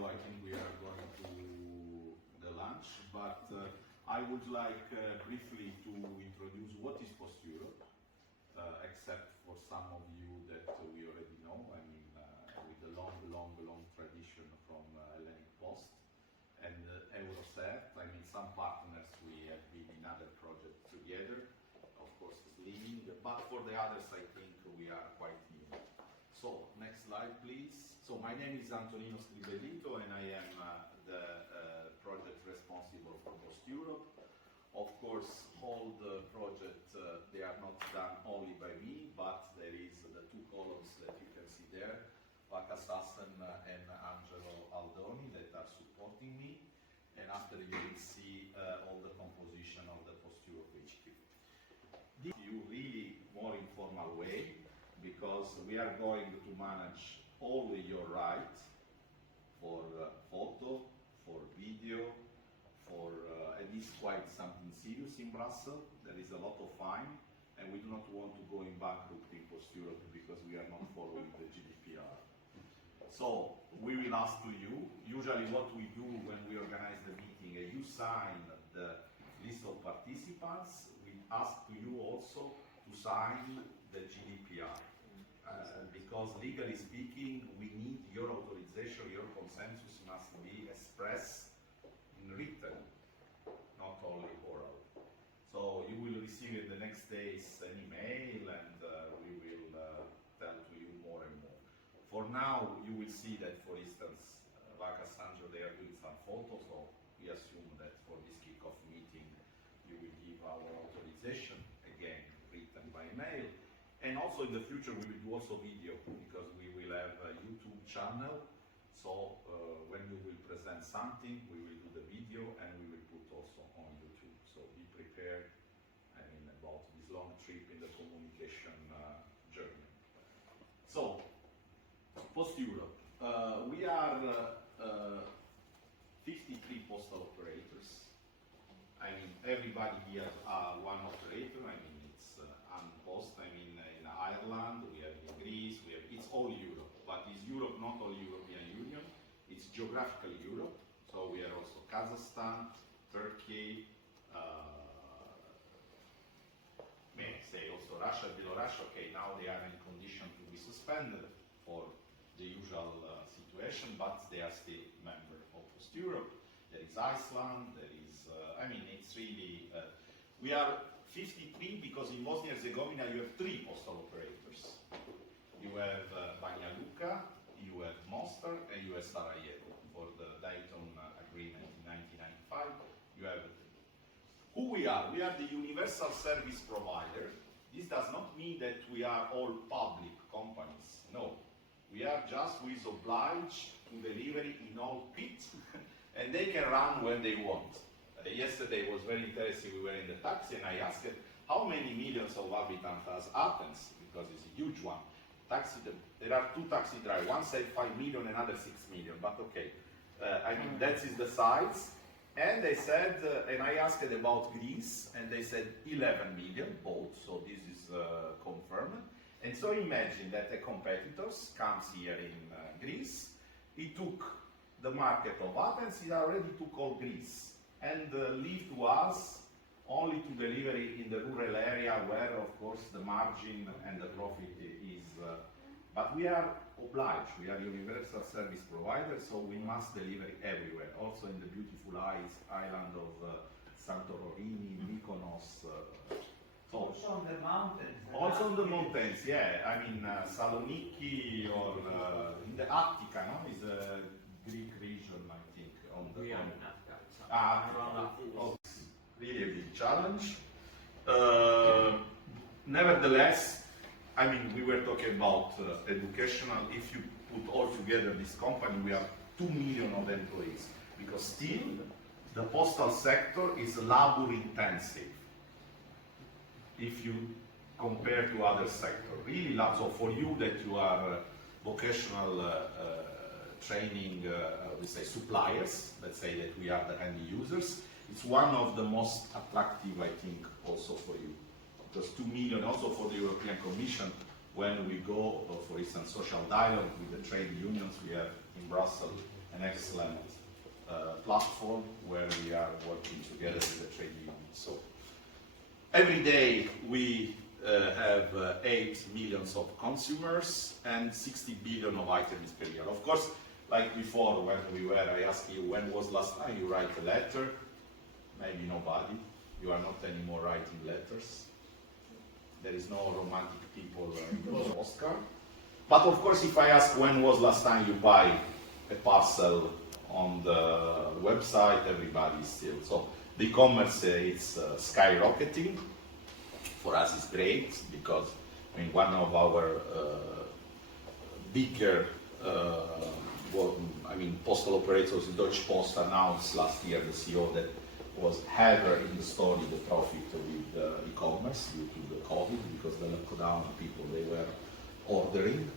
so I think we are going to the lunch, but I would like briefly to introduce what is PostEurop, except for some of you that we already know. I mean, with a long tradition from Hellenic Post and Eurocert. I mean, some partners we have been in other projects together, of course, leading, but for the others, I think we are quite new. So, next slide, please. So, my name is Antonino Scribellito, and I am the project responsible for PostEurop. Of course, all the projects, they are not done only by me, but there is the two columns that you can see there, Athens and Angelo Aldoni, that are supporting me. And after you will see all the composition of the PostEurop HQ. This is a really more informal way, because we are going to manage all your rights for photo, for video, for and it's quite something serious in Brussels. There is a lot of fine, and we do not want to go in bankrupt in PostEurop because we are not following the GDPR. So we will ask to you, usually what we do when we organize the meeting, you sign the list of participants, we ask to you also to sign the GDPR. Because legally speaking, we need your authorization, your consensus must be expressed in written, not only oral. So you will receive in the next days an email, and we will tell to you more and more. For now, you will see that, for instance, Vaca Sanjo, they are doing some photos, so we assume that for this kickoff meeting, you will give our authorization, again, written by mail. And also in the future, we will do also video, because we will have a YouTube channel. So when you will present something, we will do the video, and we will put also on YouTube. So be prepared, I mean, about this long trip in the communication journey. So, PostEurop. We are 53 postal operators. I mean, everybody here are one operator. I mean, it's Post. I mean, in Ireland, we have in Greece, we have, it's all Europe. But is Europe not all European Union? It's geographical Europe. So we are also Kazakhstan, Turkey, may say also Russia, Belarus. Okay, now they are in condition to be suspended for the usual situation, but they are still member of PostEurop. There is Iceland, there is, I mean, it's really, we are 53 because in Bosnia and Herzegovina you have 3 postal operators. You have Banja Luka, you have Mostar, and you have Sarajevo for the Dayton Agreement in 1995. You have who we are. We are the universal service provider. This does not mean that we are all public companies. No. We are just who is obliged to deliver in all pits, and they can run when they want. Yesterday was very interesting. We were in the taxi, and I asked how many millions of inhabitants has Athens, because it's a huge one. There are 2 taxi drivers. One said 5 million, another 6 million. But okay, I mean that is the size. And they said, and I asked about Greece, and they said 11 million both. So this is confirmed. And so imagine that a competitor comes here in Greece. He took the market of Athens. He already took all Greece. And leave to us only to deliver in the rural area where, of course, the margin and the profit is. But we are obliged. We are universal service providers, so we must deliver everywhere. Also in the beautiful island of Santorini, Mykonos. Also on the mountains. Also on the mountains, yeah. I mean, Saloniki or in the Attica, no? Is a Greek region, I think. On the really a big challenge. Nevertheless, I mean, we were talking about educational. If you put all together this company, we have 2 million of employees, because still the postal sector is labor intensive. If you compare to other sectors, really lots. So for you that you are vocational training, we say suppliers, let's say that we are the end users, it's one of the most attractive, I think, also for you. Because 2 million, also for the European Commission, when we go, for instance, social dialogue with the trade unions, we have in Brussels an excellent platform where we are working together with the trade unions. So every day we have 8 million of consumers and 60 billion of items per year. Of course, like before when we were, I asked you when was last time you write a letter? Maybe nobody. You are not anymore writing letters. There is no romantic people in the postcard. But of course, if I ask when was last time you buy a parcel on the website, everybody is still. So the e-commerce is skyrocketing. For us, it's great because I mean one of our bigger postal operators, Deutsche Post, announced last year, the CEO, that was ever in the story the profit with e-commerce due to the COVID, because the lockdown, people, they were ordering.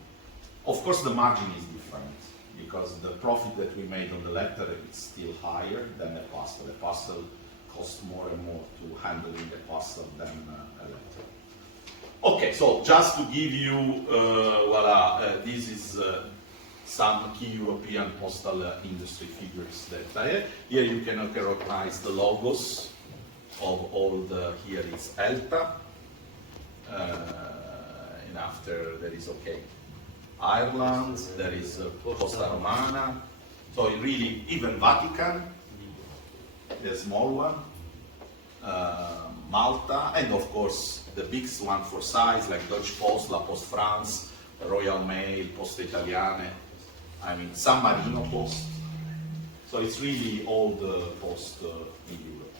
Of course, the margin is different, because the profit that we made on the letter is still higher than a parcel. A parcel costs more and more to handling a parcel than a letter. Okay, so just to give you, this is some key European postal industry figures that I have. Here you can recognize the logos of all the, here is ELTA, and after there is Ireland, there is Costa Romana, so really even Vatican, the small one, Malta, and of course the biggest one for size like Deutsche Post, La Poste France, Royal Mail, Poste Italiane, I mean San Marino Post. So it's really all the post in Europe.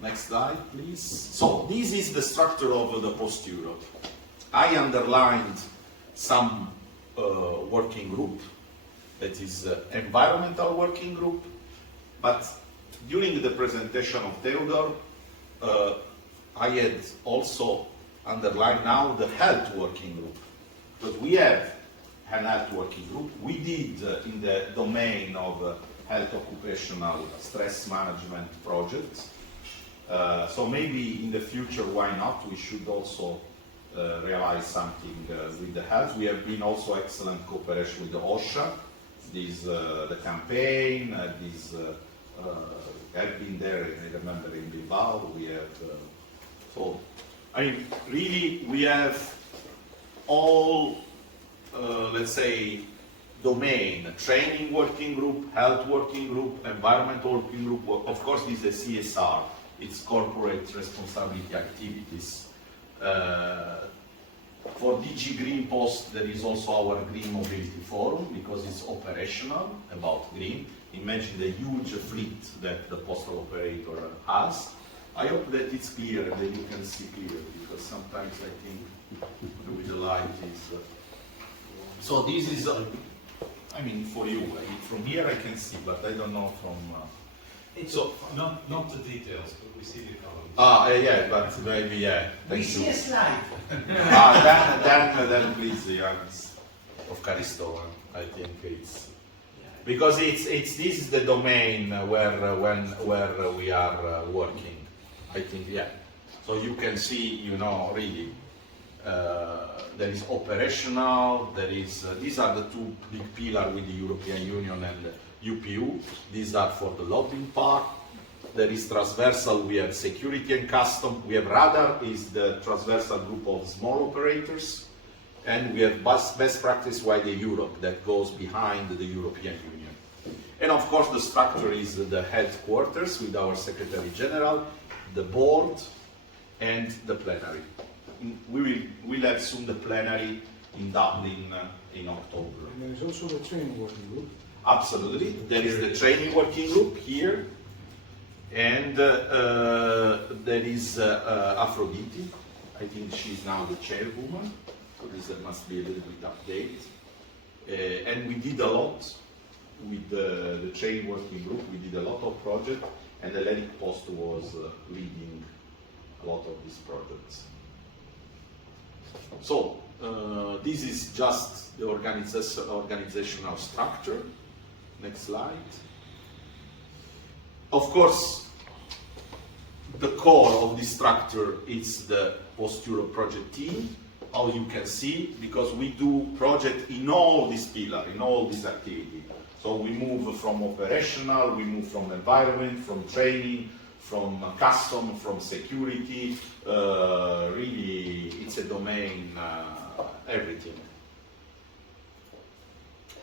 Next slide, please. So this is the structure of the PostEurop. I underlined some working group, that is environmental working group, but during the presentation of Theodore, I had also underlined now the health working group, because we have an health working group. We did in the domain of health occupational stress management projects. So maybe in the future, why not? We should also realize something with the health. We have been also excellent cooperation with the OSHA. The campaign, I've been there, I remember in Bilbao, we have, so, I mean, really, we have all, let's say, domain, training working group, health working group, environment working group. Of course, this is a CSR, it's corporate responsibility activities. For DigiGreeNPost, there is also our Green Mobility Forum, because it's operational about green. Imagine the huge fleet that the postal operator has. I hope that it's clear and that you can see clear, because sometimes I think with the light is... So this is, I mean, for you, I mean, from here I can see, but I don't know from... So not the details, but we see the columns. Yeah, but maybe, yeah. We see a slide. Then please, Johannes of Caristo, I think it's... Because this is the domain where we are working, I think, yeah. So you can see, really, there is operational, there is, these are the two big pillars with the European Union and UPU. These are for the lobbying part. There is transversal, we have security and custom. We have radar, is the transversal group of small operators. And we have best practice wide Europe that goes behind the European Union. And of course the structure is the headquarters with our Secretary General, the board, and the plenary. We'll have soon the plenary in Dublin in October. And there is also the training working group. Absolutely. There is the training working group here. And there is Aphrodite. I think she's now the chairwoman. So this must be a little bit update. And we did a lot with the training working group. We did a lot of projects. And Hellenic Post was leading a lot of these projects. So this is just the organizational structure. Next slide. Of course, the core of this structure is the PostEurop project team, as you can see, because we do project in all these pillars, in all these activities. So we move from operational, we move from environment, from training, from custom, from security. Really, it's a domain, everything.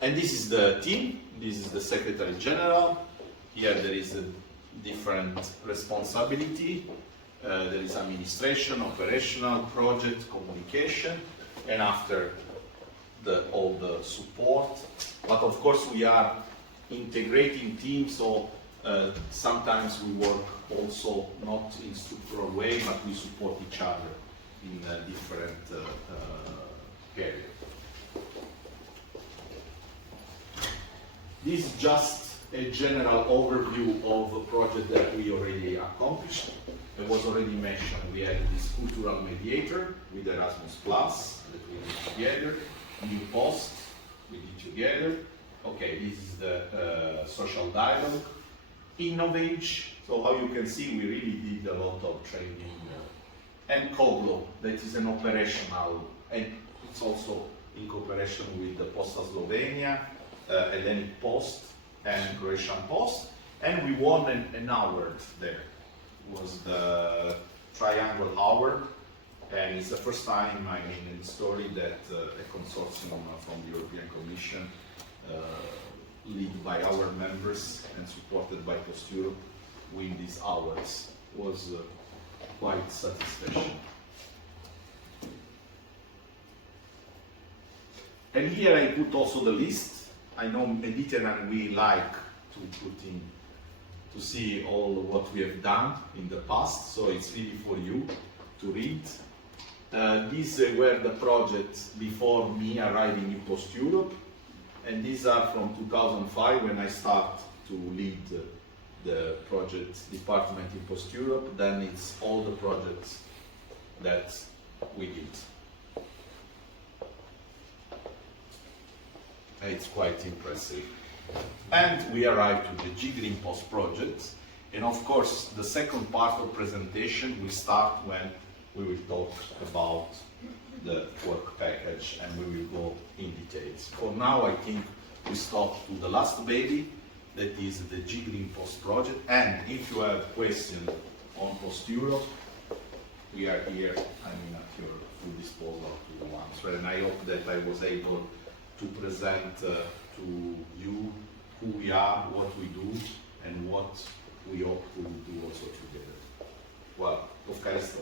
And this is the team. This is the Secretary General. Here there is a different responsibility. There is administration, operational, project, communication, and after all the support. But of course we are integrating teams, so sometimes we work also not in structural way, but we support each other in different areas. This is just a general overview of a project that we already accomplished. It was already mentioned. We had this cultural mediator with Erasmus Plus that we did together. New post we did together. Okay, this is the social dialogue. Innovate. So how you can see, we really did a lot of training. And Koglo, that is an operational, and it's also in cooperation with the Postal Slovenia, Hellenic Post, and Croatian Post. And we won an award there. It was the Triangle Award. And it's the first time, I mean, in the story that a consortium from the European Commission, led by our members and supported by PostEurop, win these awards. Was quite satisfaction. And here I put also the list. I know Mediterranean we like to put in, to see all what we have done in the past, so it's really for you to read. These were the projects before me arriving in PostEurop, and these are from 2005 when I start to lead the project department in PostEurop. Then it's all the projects that we did. It's quite impressive. And we arrived to the DigiGreeNPost Project, and of course the second part of presentation will start when we will talk about the work package and we will go in details. For now, I think we stop to the last baby, that is the DigiGreeNPost Project. And if you have questions on PostEurop, we are here, I mean, at your full disposal to answer. And I hope that I was able to present to you who we are, what we do, and what we hope to do also together. Well, of course.